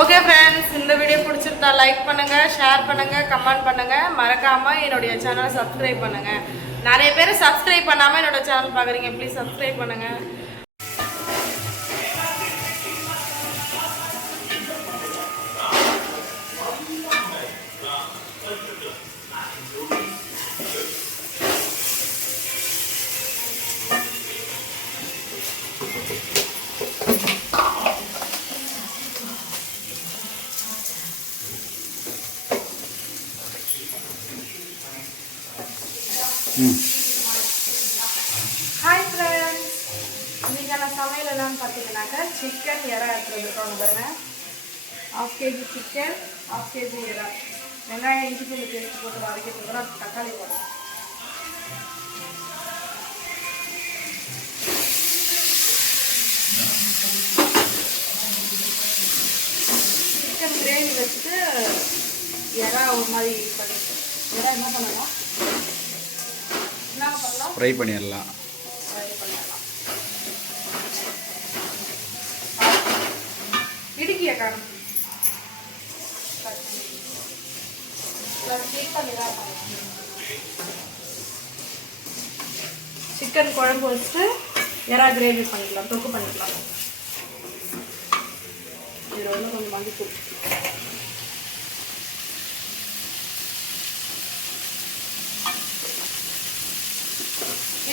Okay friends, இந்த video பிடிச்சிருந்தா like பண்ணுங்க, ஷேர் பண்ணுங்க, கமெண்ட் பண்ணுங்க. மறக்காம என்னுடைய சேனலை சப்ஸ்கிரைப் பண்ணுங்க. நிறைய பேர் சப்ஸ்கிரைப் பண்ணாம என்னோட சேனல் பாக்குறீங்க, ப்ளீஸ் சப்ஸ்கிரைப் பண்ணுங்க. ஹாய் ஃப்ரெண்ட்ஸ், இன்றைக்கான சமையல் என்னன்னு பார்த்தீங்கன்னாக்கா சிக்கன் எறா எடுத்துகிட்டு பாருங்க. 1/2 kg சிக்கன், 1/2 kg எறா. வெங்காயம் இஞ்சி பூண்டு பேஸ்ட் போட்டு வதக்கிட்டு தக்காளி போடுறோம். சிக்கன் கிரேவி வச்சுட்டு எறா ஒரு மாதிரி பண்ணிட்டு எறா என்ன பண்ணலாம், ஃப்ரை பண்ணிடலாம். இடுக்கிய காணும் சிக்கன் குழம்பு வச்சுட்டு எறா கிரேவி பண்ணிக்கலாம், தொக்கு பண்ணிக்கலாம். இதில் வந்து கொஞ்சம் மஞ்சள்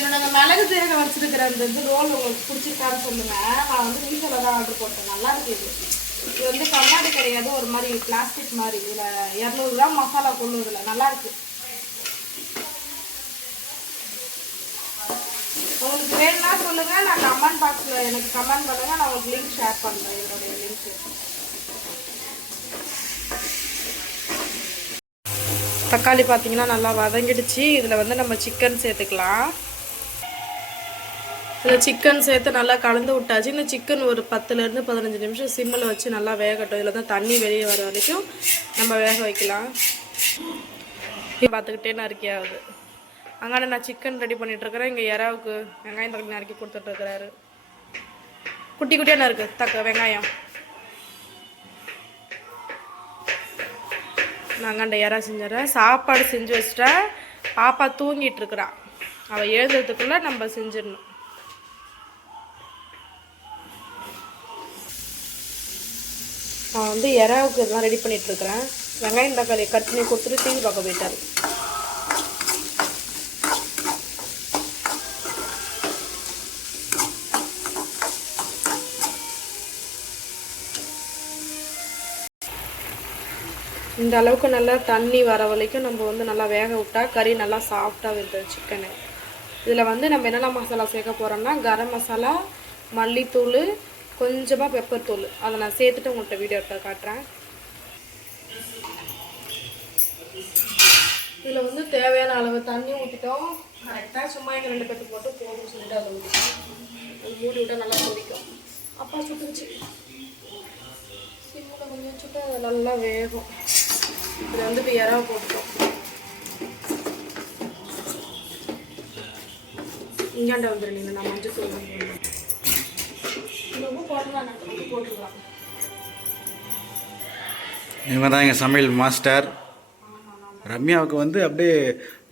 என்னோட மிளகு சீரகம் வச்சிருக்கிற இந்த ரோல் உங்களுக்கு பிடிச்சிருக்கான்னு சொல்லுங்க. நான் வந்து மீஷோவில் தான் ஆர்டர் போட்டேன், நல்லா இருக்கு. இது வந்து கண்ணாடி கிடையாது, ஒரு மாதிரி பிளாஸ்டிக் மாதிரி. இதில் 200 கிராம் மசாலா கொள்ளும். இதில் நல்லா இருக்கு. உங்களுக்கு வேணும்னா சொல்லுங்க, நான் கமெண்ட் பாக்ஸில் எனக்கு கமெண்ட் பண்ணுங்க, நான் உங்களுக்கு லிங்க் ஷேர் பண்ணுறேன். இதனுடைய லிங்க் தக்காளி பார்த்தீங்கன்னா நல்லா வதங்கிடுச்சு. இதில் வந்து நம்ம சிக்கன் சேர்த்துக்கலாம். இதில் சிக்கன் சேர்த்து நல்லா கலந்து விட்டாச்சு. இந்த சிக்கன் ஒரு 10லேருந்து 15 நிமிஷம் சிம்மில் வச்சு நல்லா வேகட்டும். இதில் தான் தண்ணி வெளியே வர வரைக்கும் நம்ம வேக வைக்கலாம். பார்த்துக்கிட்டே நறுக்கியாகுது. அங்கே நான் சிக்கன் ரெடி பண்ணிகிட்ருக்கிறேன். இங்கே எறாவுக்கு வெங்காயம் தக்காளி நறுக்கி கொடுத்துட்ருக்கிறாரு. குட்டி குட்டியாக நறுக்கு வெங்காயம். நாங்கள் அந்த எறா செஞ்சிடறேன். சாப்பாடு செஞ்சு வச்சுட்டேன். பாப்பா தூங்கிட்டு இருக்கிறான். அவள் எழுதுறதுக்குள்ளே நம்ம செஞ்சிடணும். நான் வந்து எறாவுக்கு இதெல்லாம் ரெடி பண்ணிகிட்ருக்கிறேன். வெங்காயம் தக்காளி கட் பண்ணி கொடுத்துட்டு டிவி பார்க்க போயிட்டாரு. இந்த அளவுக்கு நல்லா தண்ணி வர வரைக்கும் நம்ம வந்து நல்லா வேக விட்டா கறி நல்லா சாஃப்டாக வருது சிக்கனு. இதில் வந்து நம்ம என்னென்ன மசாலா சேர்க்க போகிறோம்னா கரம் மசாலா, மல்லித்தூள், கொஞ்சமாக பெப்பர் தூள். அதை நான் சேர்த்துட்டு உங்கள்கிட்ட வீடியோ எடுத்து காட்டுறேன். இதில் வந்து தேவையான அளவு தண்ணி ஊற்றிட்டோம். கரெக்டாக சும்மா எங்கள் 2 பேருக்கு போட்டு போதும் சொல்லிட்டு அதை ஊற்றிட்டோம். அது மூடி விட்டால் நல்லா கொதிக்கும். அப்பா சுட்டுச்சு. சிம்மில் கொஞ்சம் சுட்டு அது நல்லா வேகும். இதில் வந்து இப்போ எறாவை போட்டுட்டோம். இங்காண்ட வந்துடுங்க. நான் மஞ்சள் தூள் போட்டுக்கலாம். இவங்க தான் எங்கள் சமையல் மாஸ்டர். ரம்யாவுக்கு வந்து அப்படியே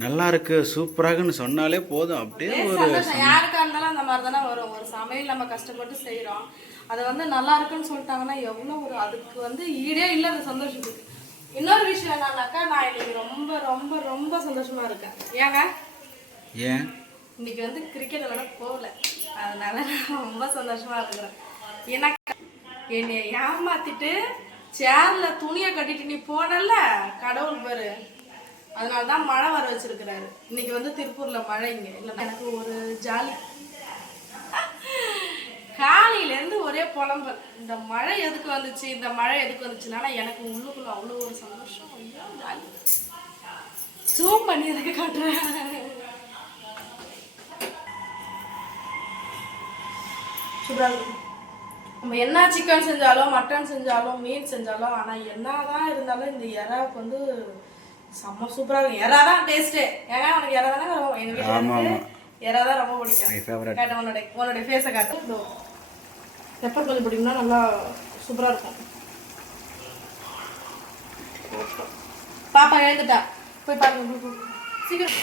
நல்லா இருக்கு சூப்பராகன்னு சொன்னாலே போதும். அப்படியே ஒரு யாருக்கா இருந்தாலும் அந்த மாதிரி தானே வரும். ஒரு சமையல் நம்ம கஷ்டப்பட்டு செய்கிறோம், அதை வந்து நல்லா இருக்குன்னு சொல்லிட்டாங்கன்னா எவ்வளோ ஒரு அதுக்கு வந்து ஈடே இல்லை அந்த சந்தோஷத்துக்கு. இன்னொரு விஷயம் என்னன்னாக்கா, நான் இன்னைக்கு ரொம்ப ரொம்ப ரொம்ப சந்தோஷமா இருக்கேன். ஏன் இன்னைக்கு வந்து கிரிக்கெட் விளையாட போகல, அதனால நான் ரொம்ப சந்தோஷமா இருக்கிறேன். ஏன்னா என்னை ஏமாத்திட்டு சேர்ல துணியை கட்டிட்டு நீ போனல, கடவுள் பேரு, அதனால தான் மழை வர வச்சிருக்கிறாரு. இன்னைக்கு வந்து திருப்பூர்ல மழை. இங்க இல்லை, எனக்கு ஒரு ஜாலி. காலையிலேருந்து ஒரே புலம்பல், இந்த மழை எதுக்கு வந்துச்சு, இந்த மழை எதுக்கு வந்துச்சுனால எனக்கு உள்ளுக்குள்ள அவ்வளோ ஒரு சந்தோஷம். ஜாலி. ஜூம் பண்ணி எதுக்கு காட்டுறேன். சூப்பராக இருக்கும். நம்ம என்ன சிக்கன் செஞ்சாலும், மட்டன் செஞ்சாலும், மீன் செஞ்சாலும், ஆனால் என்னதான் இருந்தாலும் இந்த எறாவுக்கு வந்து செம்ம சூப்பராக இருக்கும். எறா தான் டேஸ்ட்டு. ஏங்க உனக்கு எறா தானே வரும். எங்கள் வீட்டில் எறா தான் ரொம்ப பிடிக்கும். கேட்ட உன்னோட ஃபேஸை காட்டு. பெப்பர் கொஞ்சம் பிடிக்கும்னா நல்லா சூப்பராக இருக்கும். பாப்பா எழுந்துட்டா போய் பாருங்க சீக்கிரம்.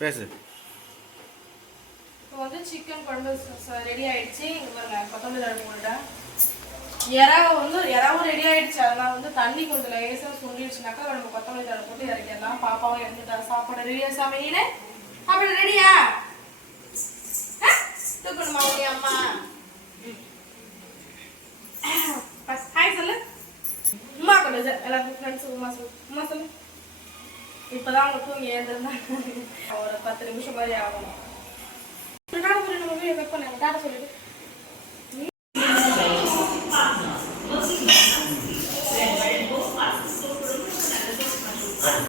பேசு. இப்போ வந்து சிக்கன் குழம்பு ரெடி ஆயிடுச்சு. இங்க பாருங்க கொத்தமல்லி தழை போட்டுட்டேன். இறாவும் ரெடி ஆயிடுச்சு. அதெல்லாம் வந்து தண்ணி கொஞ்சம் லேசா சுண்டிடுச்சுனாக்கா நம்ம கொத்தமல்லி தழை போட்டு இறக்கிடலாம். பாப்பாவும் இறந்துட்டா. சாப்பாடு ரெடியா சமையல சாப்பாடு ரெடியா தூக்கணுமா உங்க அம்மா? ஹாய் சொல்லு. உமா கொண்டு எல்லாருக்கும் ஃப்ரெண்ட்ஸ் உமா சொல்லு. உமா சொல்லு. இப்பதான் அவங்க தூங்கி ஏந்திருந்தாங்க. ஒரு 10 நிமிஷம் மாதிரி ஆகும். நம்ம போய் வெப்ப டாடா சொல்லிட்டு